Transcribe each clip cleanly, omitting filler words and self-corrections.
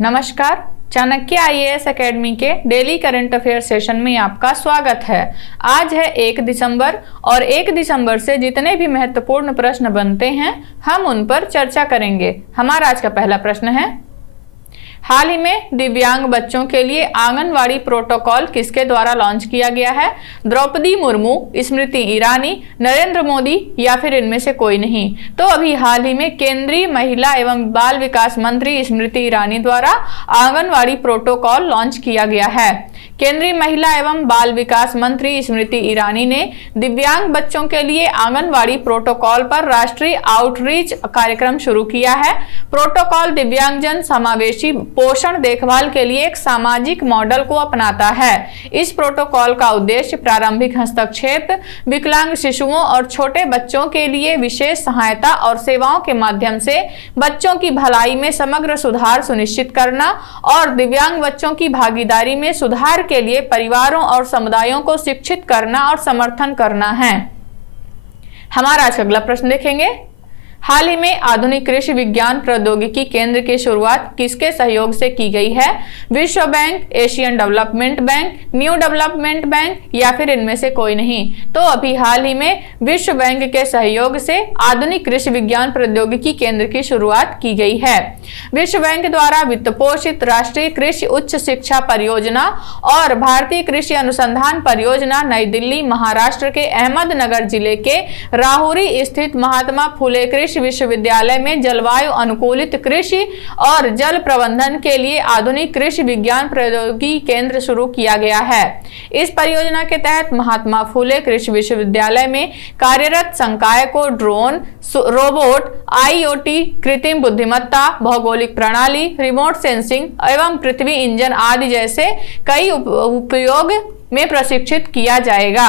नमस्कार, Chanakya IAS academy के daily current affair session में आपका स्वागत है। आज है 1 दिसंबर और 1 दिसंबर से जितने भी महत्वपूर्ण प्रश्न बनते हैं हम उन पर चर्चा करेंगे। हमारा आज का पहला प्रश्न है, हाल ही में दिव्यांग बच्चों के लिए आंगनवाड़ी प्रोटोकॉल किसके द्वारा लॉन्च किया गया है? द्रौपदी मुर्मू, स्मृति ईरानी, नरेंद्र मोदी या फिर इनमें से कोई नहीं? तो अभी हाल ही में केंद्रीय महिला एवं बाल विकास मंत्री स्मृति ईरानी द्वारा आंगनवाड़ी प्रोटोकॉल लॉन्च किया गया है। केंद्रीय महिला एवं बाल विकास मंत्री स्मृति ईरानी ने दिव्यांग बच्चों के लिए आंगनवाड़ी प्रोटोकॉल पर राष्ट्रीय आउटरीच कार्यक्रम शुरू किया है। प्रोटोकॉल दिव्यांगजन समावेशी पोषण देखभाल के लिए एक सामाजिक मॉडल को अपनाता है। इस प्रोटोकॉल का उद्देश्य प्रारंभिक हस्तक्षेप, विकलांग शिशुओं और छोटे बच्चों के लिए विशेष सहायता और सेवाओं के माध्यम से बच्चों की भलाई में समग्र सुधार सुनिश्चित करना और दिव्यांग बच्चों की भागीदारी में सुधार के लिए परिवारों और समुदायों को शिक्षित करना और समर्थन करना है। हमारा आज अगला प्रश्न देखेंगे, हाल ही में आधुनिक कृषि विज्ञान प्रौद्योगिकी केंद्र की शुरुआत किसके सहयोग से की गई है? विश्व bank, Asian development bank, new development bank या फिर इनमें से कोई नहीं? तो अभी हाल ही में विश्व बैंक के सहयोग से आधुनिक कृषि विज्ञान प्रौद्योगिकी केंद्र की शुरुआत की गई है। विश्व बैंक द्वारा वित्त पोषित राष्ट्रीय कृषि उच्च शिक्षा परियोजना और भारतीय कृषि अनुसंधान परियोजना नई दिल्ली, महाराष्ट्र के अहमदनगर जिले के राहुरी स्थित महात्मा फुले कृषि विश्वविद्यालय में जलवायु अनुकूलित कृषि और जल प्रबंधन के लिए आधुनिक कृषि विज्ञान प्रौद्योगिकी केंद्र शुरू किया गया है। इस परियोजना के तहत महात्मा फुले कृषि विश्वविद्यालय में कार्यरत संकाय को ड्रोन, रोबोट, आईओटी, कृत्रिम बुद्धिमत्ता, भौगोलिक प्रणाली, रिमोट सेंसिंग एवं पृथ्वी इंजन आदि जैसे कई उपयोग में प्रशिक्षित किया जाएगा।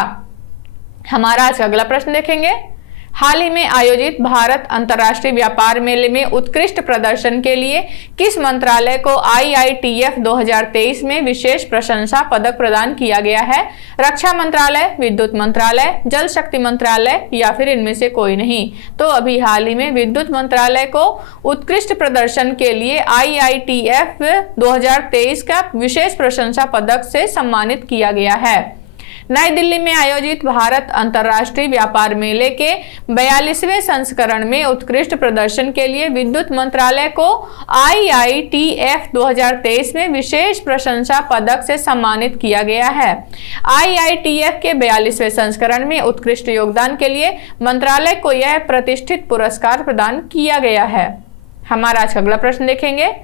हमारा आज अगला प्रश्न देखेंगे, हाल ही में आयोजित भारत अंतर्राष्ट्रीय व्यापार मेले में उत्कृष्ट प्रदर्शन के लिए किस मंत्रालय को IITF 2023 में विशेष प्रशंसा पदक प्रदान किया गया है? रक्षा मंत्रालय, विद्युत मंत्रालय, जल शक्ति मंत्रालय या फिर इनमें से कोई नहीं? तो अभी हाल ही में विद्युत मंत्रालय को उत्कृष्ट प्रदर्शन के लिए IITF 2023 का विशेष प्रशंसा पदक से सम्मानित किया गया है। नई दिल्ली में आयोजित भारत अंतर्राष्ट्रीय व्यापार मेले के 42वें संस्करण में उत्कृष्ट प्रदर्शन के लिए विद्युत मंत्रालय को IITF 2023 में विशेष प्रशंसा पदक से सम्मानित किया गया है। IITF के 42वें संस्करण में उत्कृष्ट योगदान के लिए मंत्रालय को यह प्रतिष्ठित पुरस्कार प्रदान किया गया है। हमारा आज अगला प्रश्न देखेंगे,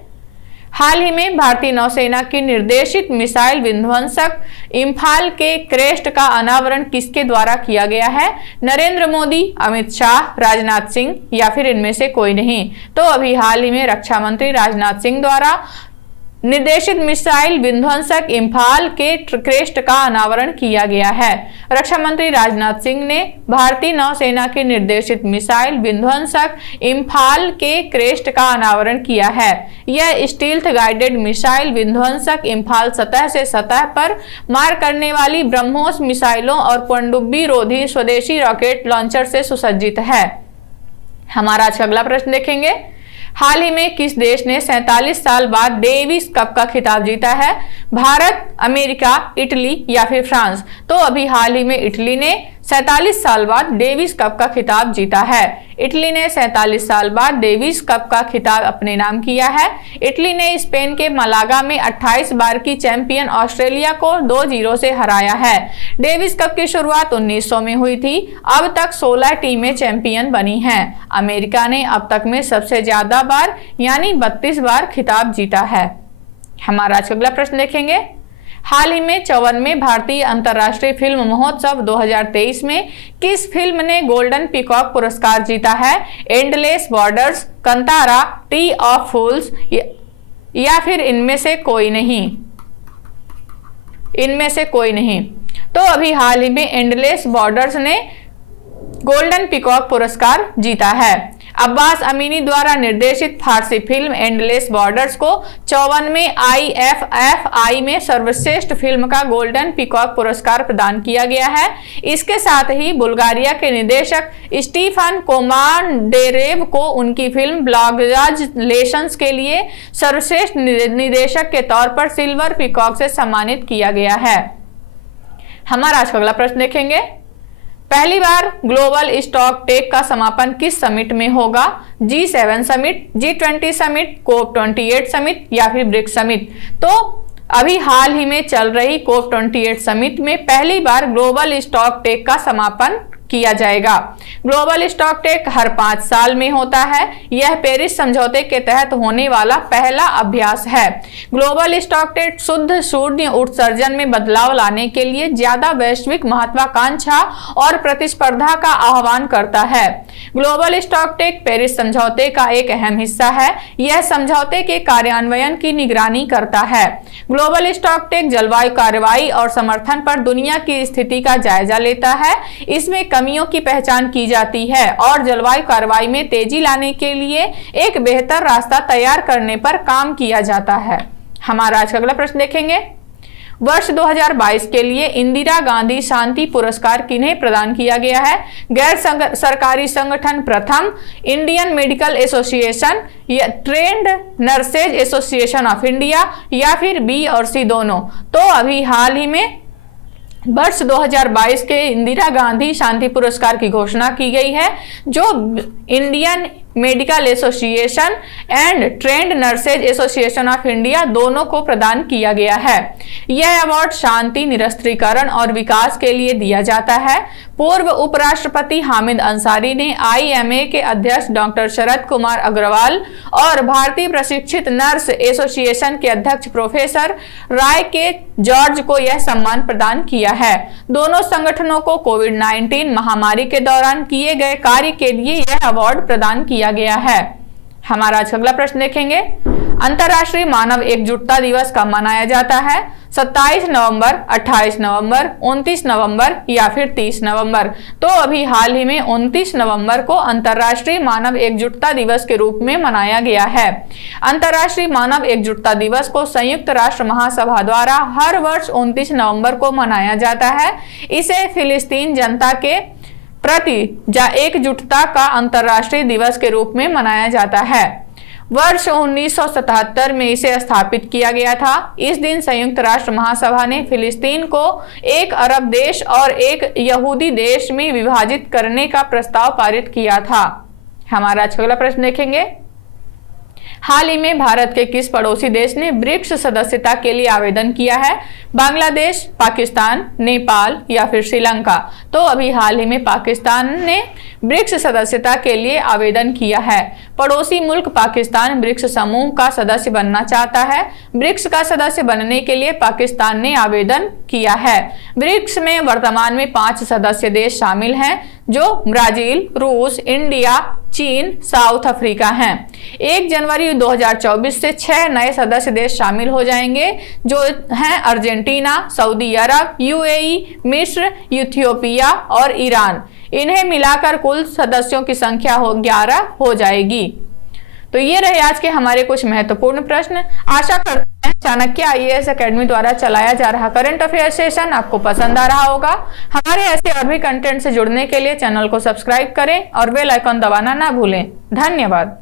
हाल ही में भारतीय नौसेना की निर्देशित मिसाइल विध्वंसक इम्फाल के क्रेस्ट का अनावरण किसके द्वारा किया गया है? नरेंद्र मोदी, अमित शाह, राजनाथ सिंह या फिर इनमें से कोई नहीं? तो अभी हाल ही में रक्षा मंत्री राजनाथ सिंह द्वारा निर्देशित मिसाइल विध्वंसक इम्फाल के क्रेस्ट का अनावरण किया गया है। रक्षा मंत्री राजनाथ सिंह ने भारतीय नौसेना की निर्देशित मिसाइल विध्वंसक इम्फाल के क्रेस्ट का अनावरण किया है। यह स्टील्थ गाइडेड मिसाइल विध्वंसक इम्फाल सतह से सतह पर मार करने वाली ब्रह्मोस मिसाइलों और पनडुब्बी रोधी स्वदेशी रॉकेट लॉन्चर से सुसज्जित है। हमारा आज अगला प्रश्न देखेंगे, हाल ही में किस देश ने 47 साल बाद डेविस कप का खिताब जीता है? भारत, अमेरिका, इटली या फिर फ्रांस? तो अभी हाल ही में इटली ने 47 साल बाद डेविस कप का खिताब जीता है। इटली ने 47 साल बाद डेविस कप का खिताब अपने नाम किया है। इटली ने स्पेन के मलागा में 28 बार की चैंपियन ऑस्ट्रेलिया को 2-0 से हराया है। डेविस कप की शुरुआत 1900 में हुई थी। अब तक 16 टीमें चैंपियन बनी हैं। अमेरिका ने अब तक में सबसे ज्यादा बार यानी 32 बार खिताब जीता है। हमारा आज अगला प्रश्न देखेंगे, हाल ही में 54वें भारतीय अंतर्राष्ट्रीय फिल्म महोत्सव 2023 में किस फिल्म ने गोल्डन पीकॉक पुरस्कार जीता है? Endless Borders, Kantara, tea of fools या फिर इनमें से कोई नहीं? इनमें से कोई नहीं? तो अभी हाल ही में एंडलेस बॉर्डर्स ने गोल्डन पीकॉक पुरस्कार जीता है। अब्बास अमीनी द्वारा निर्देशित फारसी फिल्म एंडलेस बॉर्डर्स को 54वें IFFI में सर्वश्रेष्ठ फिल्म का गोल्डन पीकॉक पुरस्कार प्रदान किया गया है। इसके साथ ही बुल्गारिया के निदेशक स्टीफन कोमांडेरेव को उनकी फिल्म ब्लॉगजाज लेशंस के लिए सर्वश्रेष्ठ निदेशक के तौर पर सिल्वर पीकॉक से सम्मानित किया गया है। हमारा आज का अगला प्रश्न देखेंगे। पहली बार ग्लोबल स्टॉक टेक का समापन किस समिट में होगा? G7 summit, G20 summit, COP28 summit या फिर ब्रिक्स समिट? तो अभी हाल ही में चल रही COP28 समिट में पहली बार ग्लोबल स्टॉक टेक का समापन किया जाएगा। ग्लोबल स्टॉक टेक हर 5 साल में होता है। यह पेरिस समझौते के तहत होने वाला पहला अभ्यास है। ग्लोबल स्टॉक टेक शुद्ध शून्य उत्सर्जन में बदलाव लाने के लिए ज्यादा वैश्विक महत्वाकांक्षा और प्रतिस्पर्धा का आह्वान करता है। ग्लोबल स्टॉक टेक पेरिस समझौते का एक अहम हिस्सा है। यह समझौते के कार्यान्वयन की निगरानी करता है। ग्लोबल स्टॉक टेक जलवायु कार्रवाई और समर्थन पर दुनिया की स्थिति का जायजा लेता है। इसमें कमियों की पहचान की जाती है और जलवायु कार्रवाई में तेजी लाने के लिए एक बेहतर रास्ता तैयार करने पर काम किया जाता है। हमारा आज का अगला प्रश्न देखेंगे। वर्ष 2022 के लिए इंदिरा गांधी शांति पुरस्कार किन्हें प्रदान किया गया है? गैर सरकारी संगठन प्रथम, इंडियन मेडिकल एसोसिएशन या trend nurses association of India या फिर बी और सी दोनों? तो अभी हाल ही में वर्ष 2022 के इंदिरा गांधी शांति पुरस्कार की घोषणा की गई है, जो Indian medical association and trend nurses association of India दोनों को प्रदान किया गया है। यह अवार्ड शांति, निरस्त्रीकरण और विकास के लिए दिया जाता है। पूर्व उपराष्ट्रपति हामिद अंसारी ने IMA के अध्यक्ष डॉक्टर शरद कुमार अग्रवाल और भारतीय प्रशिक्षित नर्स एसोसिएशन के अध्यक्ष प्रोफेसर राय के जॉर्ज को यह सम्मान प्रदान किया है। दोनों संगठनों को कोविड-19 महामारी के दौरान किए गए कार्य के लिए यह अवार्ड प्रदान किया गया है। हमारा आज अगला प्रश्न देखेंगे। अंतर्राष्ट्रीय मानव एकजुटता दिवस कब मनाया जाता है? 27 नवंबर, 28 नवंबर, 29 नवंबर या फिर 30 नवंबर? तो अभी हाल ही में 29 नवंबर को अंतर्राष्ट्रीय मानव एकजुटता दिवस के रूप में मनाया गया है। अंतर्राष्ट्रीय मानव एकजुटता दिवस को संयुक्त राष्ट्र महासभा द्वारा हर वर्ष 29 नवंबर को मनाया जाता है। इसे फिलिस्तीन जनता के प्रति एकजुटता का अंतर्राष्ट्रीय दिवस के रूप में मनाया जाता है। वर्ष 1977 में इसे स्थापित किया गया था। इस दिन संयुक्त राष्ट्र महासभा ने फिलिस्तीन को एक अरब देश और एक यहूदी देश में विभाजित करने का प्रस्ताव पारित किया था। हमारा आज का अगला प्रश्न देखेंगे। हाल ही में भारत के किस पड़ोसी देश ने ब्रिक्स सदस्यता के लिए आवेदन किया है? बांग्लादेश, पाकिस्तान, नेपाल या फिर श्रीलंका? तो अभी हाल ही में पाकिस्तान ने ब्रिक्स सदस्यता के लिए आवेदन किया है। पड़ोसी मुल्क पाकिस्तान ब्रिक्स समूह का सदस्य बनना चाहता है। ब्रिक्स का सदस्य बनने के लिए पाकिस्तान ने आवेदन किया है। ब्रिक्स में वर्तमान में 5 सदस्य देश शामिल हैं, जो ब्राजील, रूस, इंडिया, चीन, साउथ अफ्रीका हैं। 1 जनवरी 2024 से 6 नए सदस्य देश शामिल हो जाएंगे, जो हैं अर्जेंटीना, सऊदी अरब, UAE, मिस्र, इथियोपिया और ईरान। इन्हें मिलाकर कुल सदस्यों की संख्या 11 हो जाएगी। तो ये रहे आज के हमारे कुछ महत्वपूर्ण प्रश्न। आशा करते हैं चाणक्य IAS एकेडमी द्वारा चलाया जा रहा करंट अफेयर सेशन आपको पसंद आ रहा होगा। हमारे ऐसे और भी कंटेंट से जुड़ने के लिए चैनल को सब्सक्राइब करें और बेल आइकन दबाना ना भूलें। धन्यवाद।